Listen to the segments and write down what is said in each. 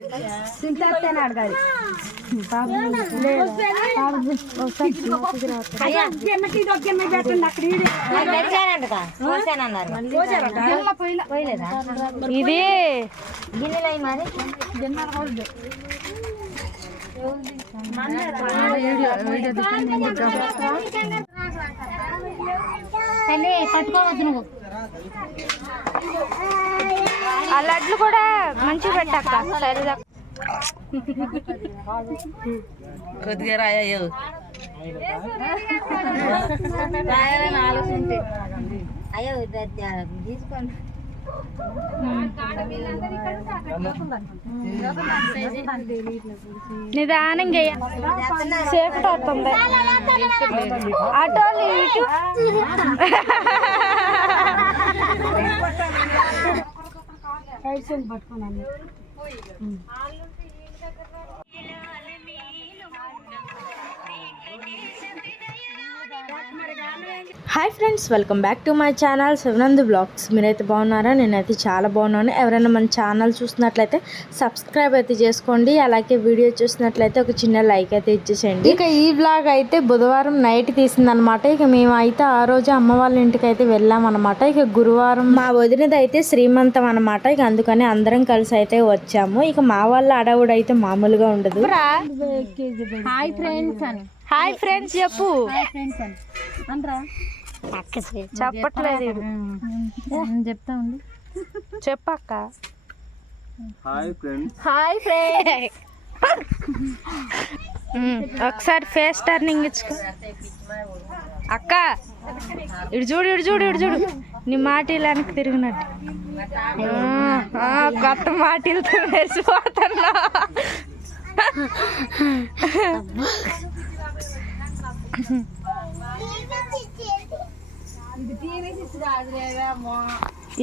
అడగాలి ఇది పట్టుకోవద్దు నువ్వు ఆ లడ్లు కూడా మంచిగా పెట్టక్క సరిగా కొద్దిగా రాయో రాయాలని ఆలోచించి అయ్యో తీసుకోండి నిదానంగా సేపటి వస్తుంది అటో ఇటు పట్టుకున్నాను hi friends, welcome back to my channel Shivanandu blogs. మీరైతే బాగున్నారా? నేనైతే చాలా బాగున్నాను. ఎవరైనా మన ఛానల్ చూసినట్లయితే సబ్స్క్రైబ్ అయితే చేసుకోండి. అలాగే వీడియో చూసినట్లయితే ఒక చిన్న లైక్ అయితే ఇచ్చేసేయండి. ఇక ఈ బ్లాగ్ అయితే బుధవారం నైట్ తీసిందనమాట. ఇక మేమైతే ఆ రోజు అమ్మ వాళ్ళ ఇంటికి అయితే వెళ్ళామన్నమాట. ఇక గురువారం మా వదినది అయితే శ్రీమంతం అనమాట. ఇక అందుకని అందరం కలిసి అయితే వచ్చాము. ఇక మా వాళ్ళ అడవుడు అయితే మామూలుగా ఉండదు. హాయ్ ఫ్రెండ్స్ అని హాయ్ ఫ్రెండ్స్ చెప్పు. చెప్పట్లేదు, చెప్తా ఉంది. చెప్పక్క. Hi friends. Hi friends. ఒకసారి ఫేస్ టర్నింగ్ ఇచ్చుకో అక్క. ఇటు చూడు, ఇటు చూడు, ఇటు చూడు. నీ మాటలకు తిరిగినట్టు కొత్త మాటలతో మెరిసిపోతున్నా.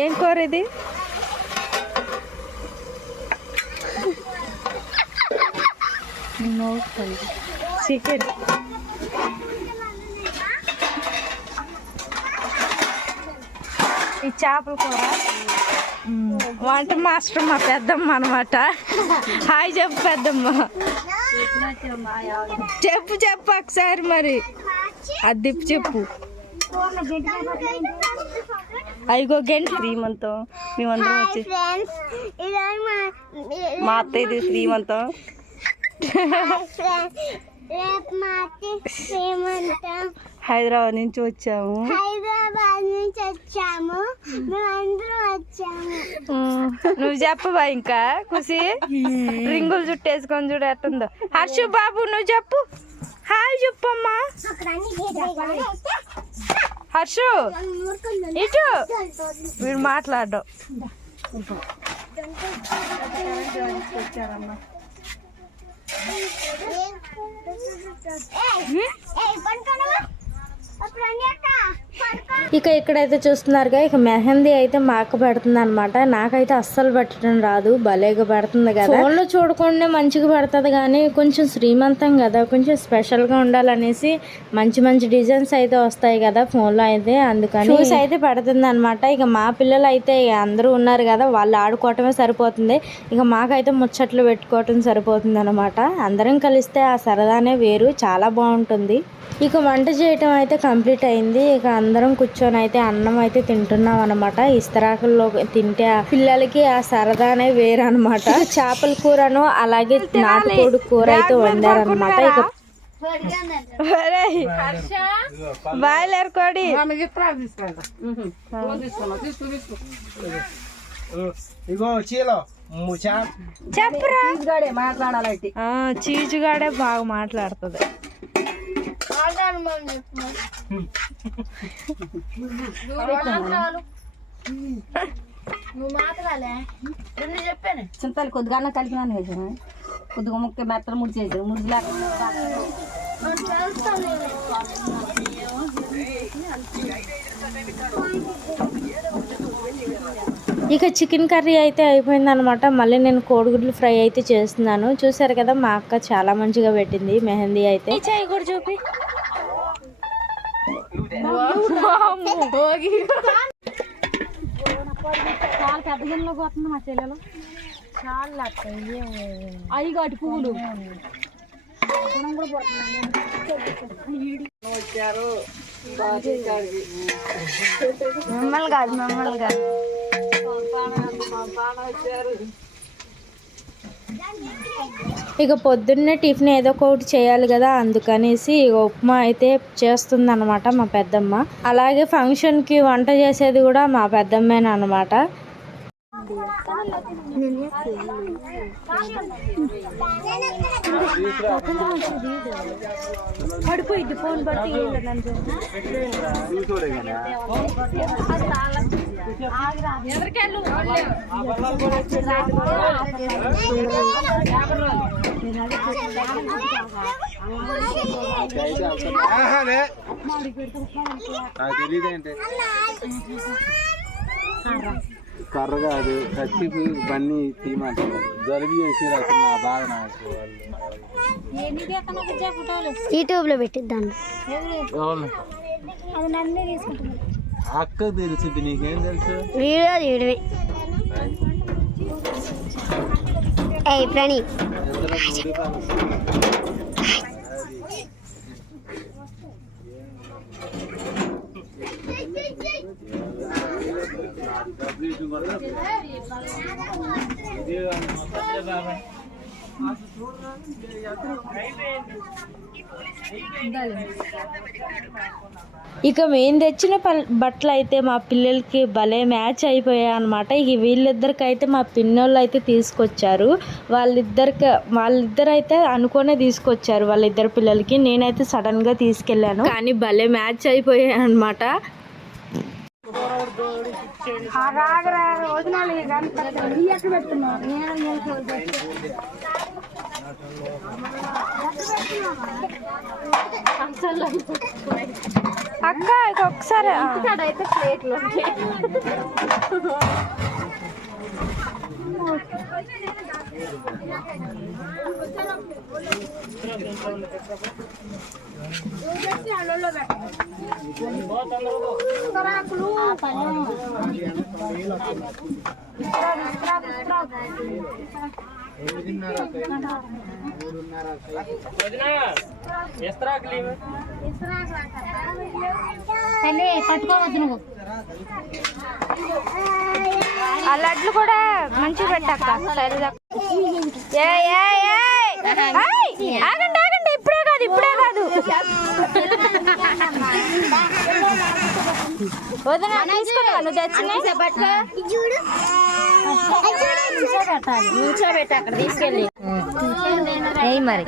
ఏం కూర ఇది? చికెన్. ఈ చేపల కూర. వంట మాస్టర్ మా పెద్దమ్మ అనమాట. హాయ్ చెప్పు పెద్దమ్మ. చెప్పు చెప్పు ఒకసారి మరి. అది చెప్పు. అయిగో గంట శ్రీమంతం. మేమందరం వచ్చి మా అత్త ఇది శ్రీమంతం. హైదరాబాద్ నుంచి వచ్చాము. నువ్వు చెప్పవా ఇంకా? ఖుషి రింగులు చుట్టేసుకొని చూడు ఎట్టుందో. హర్షు బాబు నువ్వు చెప్పు. హాయ్ చెప్పమ్మా. హర్షు ఇటు. వీడు మాట్లాడడం. ఇక ఇక్కడైతే చూస్తున్నారుగా, ఇక మెహందీ అయితే మా అక్క పెడుతుంది అనమాట. నాకైతే అస్సలు పెట్టడం రాదు, భలేగా పెడుతుంది కదా. ఫోన్లో చూడకుండా మంచిగా పెడుతుంది కానీ కొంచెం శ్రీమంతం కదా, కొంచెం స్పెషల్గా ఉండాలనేసి మంచి మంచి డిజైన్స్ అయితే వస్తాయి కదా ఫోన్లో అయితే, అందుకని చూసి అయితే పెడుతుంది అనమాట. ఇక మా పిల్లలు అయితే అందరూ ఉన్నారు కదా, వాళ్ళు ఆడుకోవటమే సరిపోతుంది. ఇక మాకైతే ముచ్చట్లు పెట్టుకోవటం సరిపోతుంది అనమాట. అందరం కలిస్తే ఆ సరదానే వేరు, చాలా బాగుంటుంది. ఇక వంట చేయటం అయితే కంప్లీట్ అయింది. ఇక అందరం కూర్చొని అయితే అన్నం అయితే తింటున్నాం అనమాట. ఇస్తరాకుల్లో తింటే ఆ పిల్లలకి ఆ సరదానే వేరు అనమాట. చేపల కూరను అలాగే నాటుకోడి కూర అయితే వండారనమాట. ఇక బాయిలర్ కోడి చెప్పరా. మాట్లాడాలి. చీజుగాడే బాగా మాట్లాడుతుంది. చింతలు కొద్దిగా కలిపినాను వేసాను. కొద్దిగా ముక్క మెత్తలు ముడి చేసాను. ముడి ఇక చికెన్ కర్రీ అయితే అయిపోయింది అనమాట. మళ్ళీ నేను కోడిగుడ్లు ఫ్రై అయితే చేస్తున్నాను. చూసారు కదా, మా అక్క చాలా మంచిగా పెట్టింది మెహందీ అయితే. చేయి కూడా చూపి. చాలా పెద్ద గిన్నెలో పోతుంది మా చెల్లెలు. అవి కాటి పువ్వులు మమ్మల్ని కాదు ఇక పొద్దున్నే టిఫిన్ ఏదో ఒకటి చేయాలి కదా, అందుకనేసి ఇక ఉప్మా అయితే చేస్తుంది అనమాట మా పెద్దమ్మ. అలాగే ఫంక్షన్కి వంట చేసేది కూడా మా పెద్దమ్మేనమాట. పడిపోయింది ఫోన్ పడితే కర్ర కాదు కచ్చికి బన్నీ తీయమంటారు. జలుబు చేసి నా బాధ నాకు. యూట్యూబ్ లో పెట్టిద్దాను. అక్క తెలిసింది, నీకేం తెలుసు? వీడియో చూడవి. ప్రణీ ఇక మేము తెచ్చిన బట్టలు అయితే మా పిల్లలకి భలే మ్యాచ్ అయిపోయాయి అనమాట. ఇక వీళ్ళిద్దరికైతే మా పిన్నోళ్ళు అయితే తీసుకొచ్చారు. వాళ్ళిద్దరు అయితే అనుకునే తీసుకొచ్చారు వాళ్ళిద్దరు పిల్లలకి. నేనైతే సడన్ గా తీసుకెళ్ళాను, కానీ భలే మ్యాచ్ అయిపోయాయి అనమాట. అక్క ఇక ఒకసారి అయితే ప్లేట్లో పట్టుకోవద్దు నువ్వు. ఆ లడ్లు కూడా మంచిగా పెట్టాక. ఆగండి ఆగండి, ఇప్పుడే కాదు వదిన తీసుకురా, నువ్వు తెచ్చినాయి నిల్చోబెట్టి అక్కడ తీసుకెళ్ళి మరి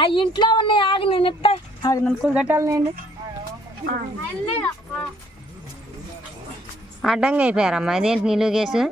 ఆ ఇంట్లో ఉన్నాయి. ఆగి నేను ఎత్తాయి, ఆగి నన్ను గట్టాలండి. అడ్డంగా అయిపోయారమ్మా. ఇదేంటి నిలువు కేసు?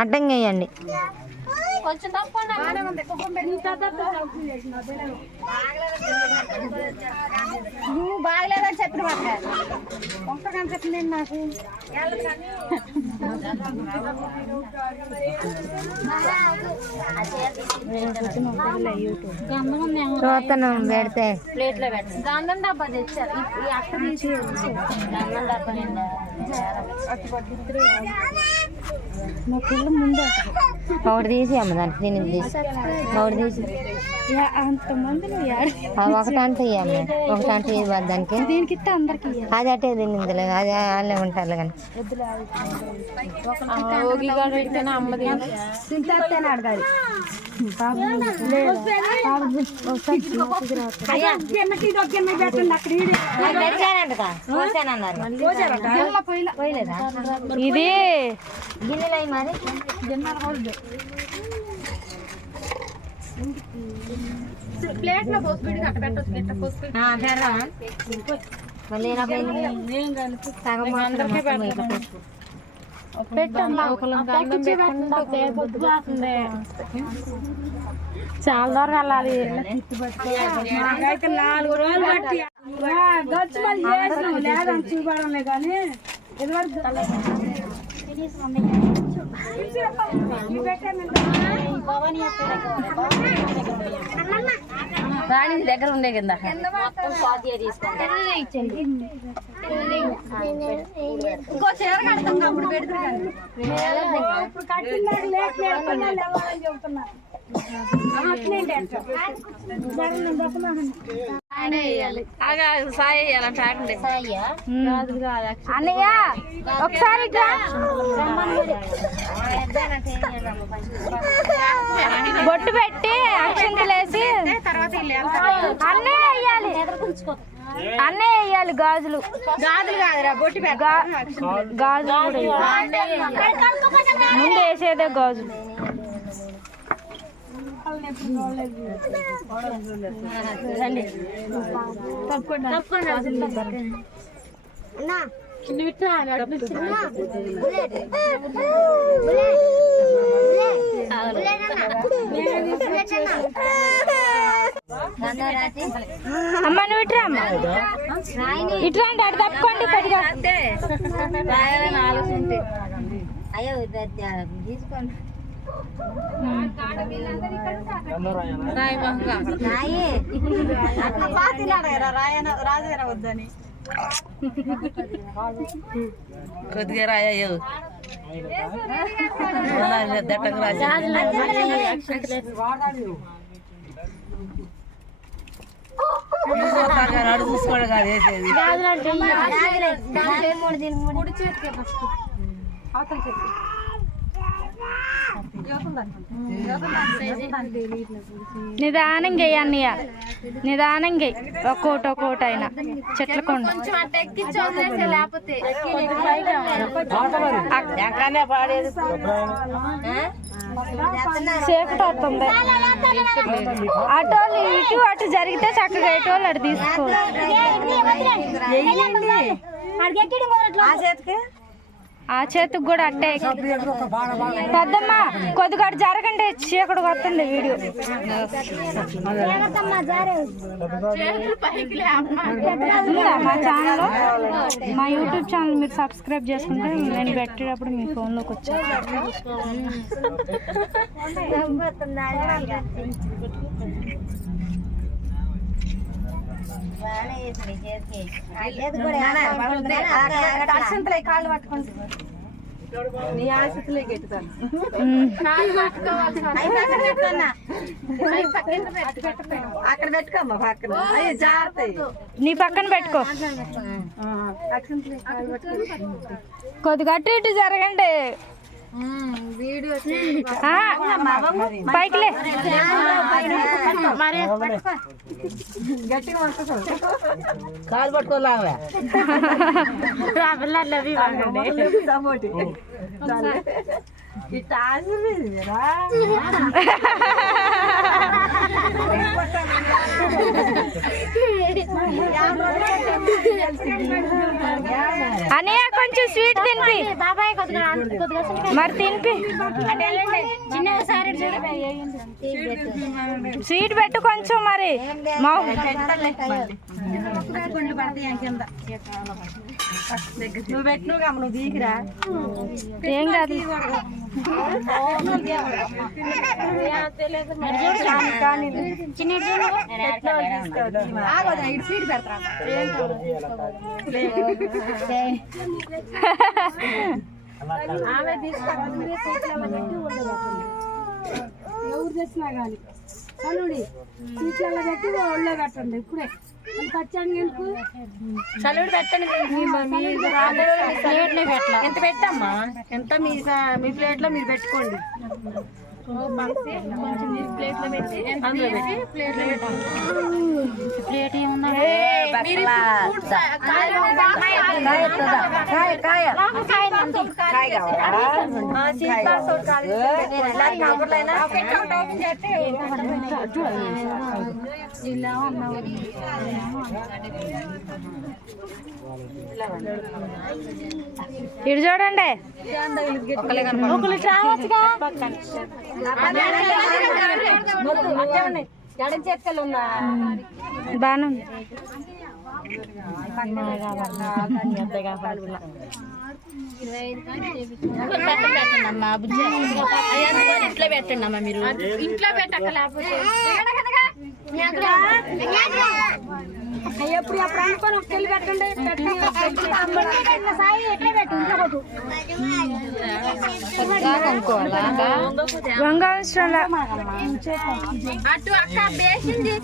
అడ్డంగా వేయండి. నువ్వు బాగలేదని చెప్పిన ఒక్కగాని చెప్పింది నాకు. చూస్తాను పెడితే ప్లేట్లో పెడతాను. గంధం డబ్బా తెచ్చారు. అక్క తీసి గంధం డబ్బా ఒకటి తీసి అమ్మ దానికి నేను తీసి ఒకటి తీసి ఒకటంటే ఇవ్వమ్మ, ఒకటంటే ఇవ్వదు దానికి. అది అట్టే తిన్నిందిలే, అది వాళ్ళే ఉంటారు కానీ ఇది గిన్నెలు మరి ప్లేట్ లో పోసి అక్కడ పెట్టచ్చు. మళ్ళీ సగం చాలా దూరం వెళ్ళాలి. నాకైతే 4 రోజులు బట్టి గచ్చు మళ్ళీ చేసినాం లేదని చూపడంలే కానీ ఇదివరకు రాణి దగ్గర ఉండే కింద ఇంకో చీర కడతాం అప్పుడు పెడుతుంది ఇప్పుడు కట్టినాడు లేదని చెబుతున్నా సాయి వేయాలంటే అన్నయ్య ఒకసారి బొట్టు పెట్టి అక్షంతలేసి అన్నయ్య వేయాలి. అన్నయ్య వేయాలి గాజులు. కాదురా బొట్టి గాజులు ముందు వేసేదే గాజులు. అమ్మ నువ్వు ఇట్రా అమ్మ ఇట్లా అంటే అటు తప్పుకోండి కొద్దిగా. అయ్యో తీసుకోండి రాజేరా వద్దని కొద్దిగా రాయో దట్టకు రాజు అడు చూసుకోవడం కాదు వేసేది. నిదానంగా అన్నయ్య నిదానంగా ఒక్కోటి అయినా చెట్ల కొండ చీకటి వస్తుంది. అటోళ్ళు ఇటు అటు జరిగితే చక్కగా ఎటోళ్ళు అటు తీసుకో. ఆ చేతికి కూడా అట్టే పెద్దమ్మ కొద్దిగా జరగండి చీకటి వస్తుంది వీడియో. ఉందా మా ఛానల్ మా యూట్యూబ్ ఛానల్ మీరు సబ్స్క్రైబ్ చేసుకుంటే నేను పెట్టేటప్పుడు మీ ఫోన్లోకి వచ్చాను. కాళ్ళు పట్టుకుంటు నీ ఆశలే గెట్టుతాను అక్కడ పెట్టుకోమ్మా పక్కన జాగ్రత్త నీ పక్కన పెట్టుకో. కొద్దిగా అటు ఇటు జరగండి. పైకిలే కాలు పట్టుకోలాగా అనయ్య కొంచెం స్వీట్ తినిపి మరి తినిపి స్వీట్ పెట్టు కొంచెం మరి నువ్వు పెట్టినవు కమ్మ నువ్వు దీకిరా ఏం కాదు. ఎవరు తెచ్చినా కానీ చలుడి సీట్లలో పెట్టి ఒళ్ళో పెట్టండి ఇప్పుడే పచ్చాను చలుడు పెట్టండి. ప్లేట్లో పెట్టాలి ఎంత పెట్టమ్మా ఎంత మీ ప్లేట్లో మీరు పెట్టుకోండి ప్లేట్ ఏమన్నా ఇటు చూడండి బాను పెట్టండి అమ్మా బుజ్జి ఇంట్లో పెట్టండి అమ్మా మీరు ఇంట్లో పెట్టక లేకపోతే ఎప్పుడు అనుకోని ఒక తెలి పెట్టండి సాయి ఎట్లా పెట్టు ఇంట్లో కొట్టు వంగ అవసరం అటు అక్క బేసింది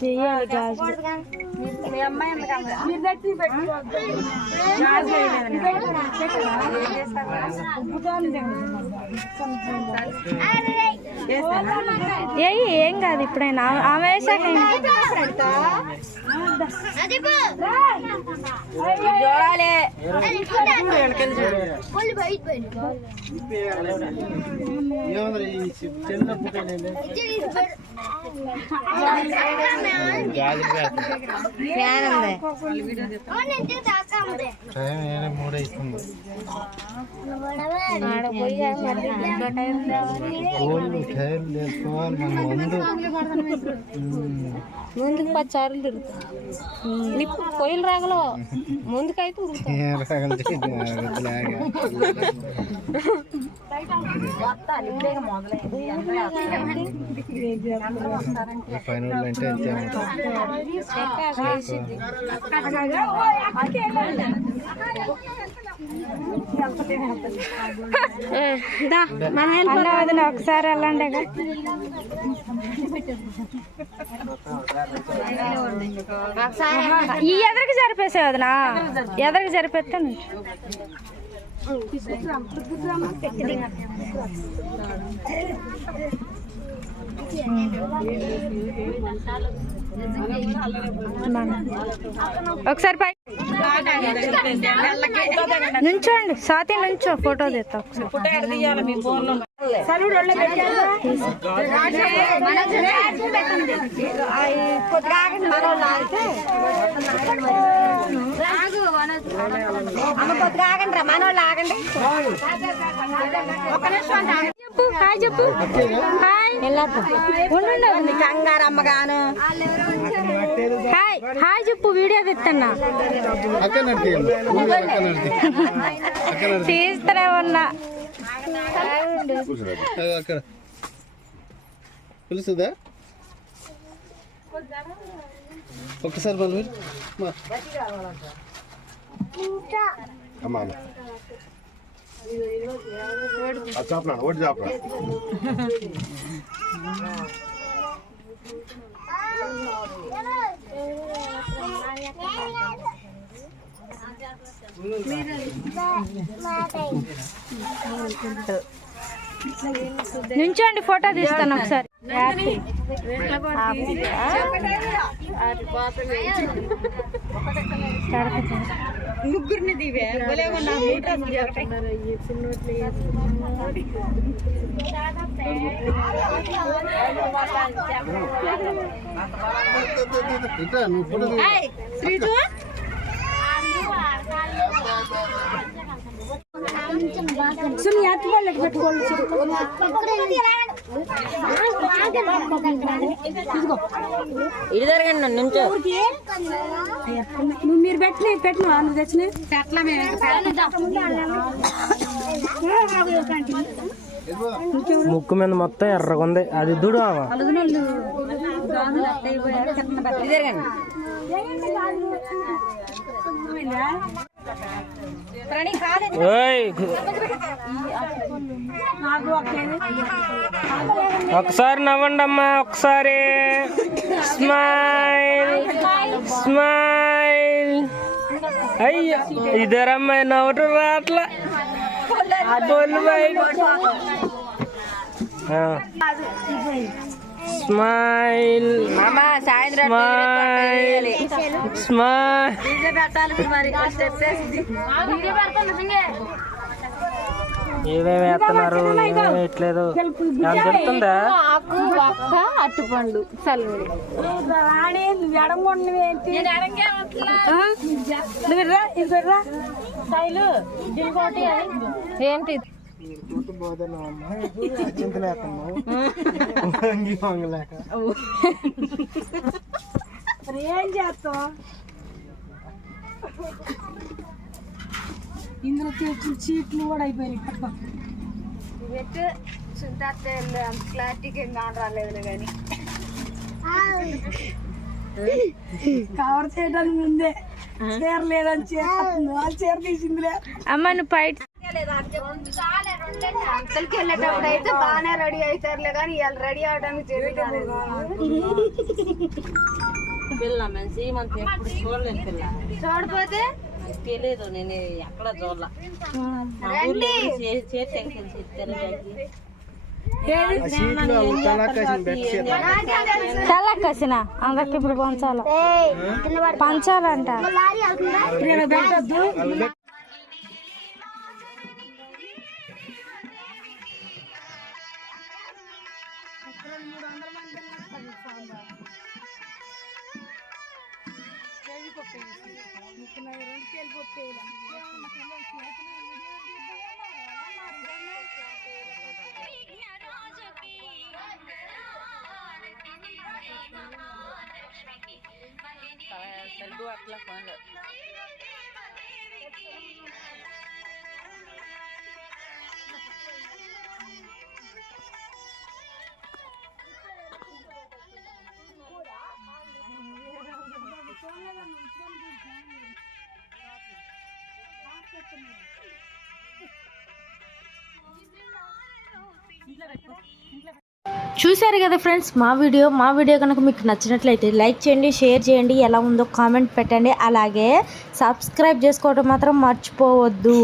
చెయ్యాలి గాజు ఏం కాదు ఇప్పుడైనా ఆమె వేసాక ముందుకు 10 సార్లు తిరుగుతాయి నిప్పు పొయ్యిలు రాగలో ముందుకైతే ఒకసారి వెళ్ళండి ఈ ఎదరికి జరిపేసే వదినా ఎదరికి జరిపేస్తాను ఒకసారి పై నుంచోండి స్వాతి నుంచో ఫోటో తీస్తా హాయ్ చెప్పు కంగారమ్మగాను హాయ్ హాయ్ చెప్పు వీడియో తీస్తున్నా తీస్తూనే ఉన్నా తెలుసుదా ఒక్కసారి మళ్ళీ చాపనా ఓడి చాపనా నుంచోండి ఫోటో తీస్తాను ఒకసారి ముగ్గురిని దివే శ్రీజు ఇది జరగండి నుంచో నువ్వు మీరు పెట్టిన నువ్వు తెచ్చిన ముక్కు మీద మొత్తం ఎర్రగుంది అది దుడు ఒకసారి నవ్వండి అమ్మా ఒకసారి స్మైల్ స్మైల్ అయ్యో ఇద్దరమ్మాయి నవ్వటం రాట్లా స్మైల్ స్మైల్ స్మైల్. ఏమేమి వేస్తున్నారు, ఏమేమి వేయట్లేదు నాకు చెప్తుందా? ఆకు ఒక్క అట్టుపండు చల్లుడు ఏంటి ఏం చేస్తాం ఇందులో తెచ్చిన చీట్లు కూడా అయిపోయినాయి. క్లారిటీకి ఏం రాలేదు కానీ కవర్ చేయడానికి ముందే చీర లేదని చేస్తుంది, వాళ్ళు చీర తీసిందిలే. అమ్మ నువ్వు బయట అంతలకి వెళ్ళేటప్పుడు అయితే బాగానే రెడీ అవుతారులే కానీ ఇవాళ రెడీ అవడానికి పిల్ల మంచి మనకి ఎప్పుడు చూడలేదు పిల్ల, చూడపోతే తెలియదు. నేను ఎక్కడ చూడలా. చాలా కసిన అందరికి ఇప్పుడు పంచాల పంచాలంట. అట్లా ఫోన్ చూసారు కదా ఫ్రెండ్స్ మా వీడియో కనుక మీకు నచ్చినట్లయితే లైక్ చేయండి, షేర్ చేయండి, ఎలా ఉందో కామెంట్ పెట్టండి, అలాగే సబ్స్క్రైబ్ చేసుకోవడం మాత్రం మర్చిపోవద్దు.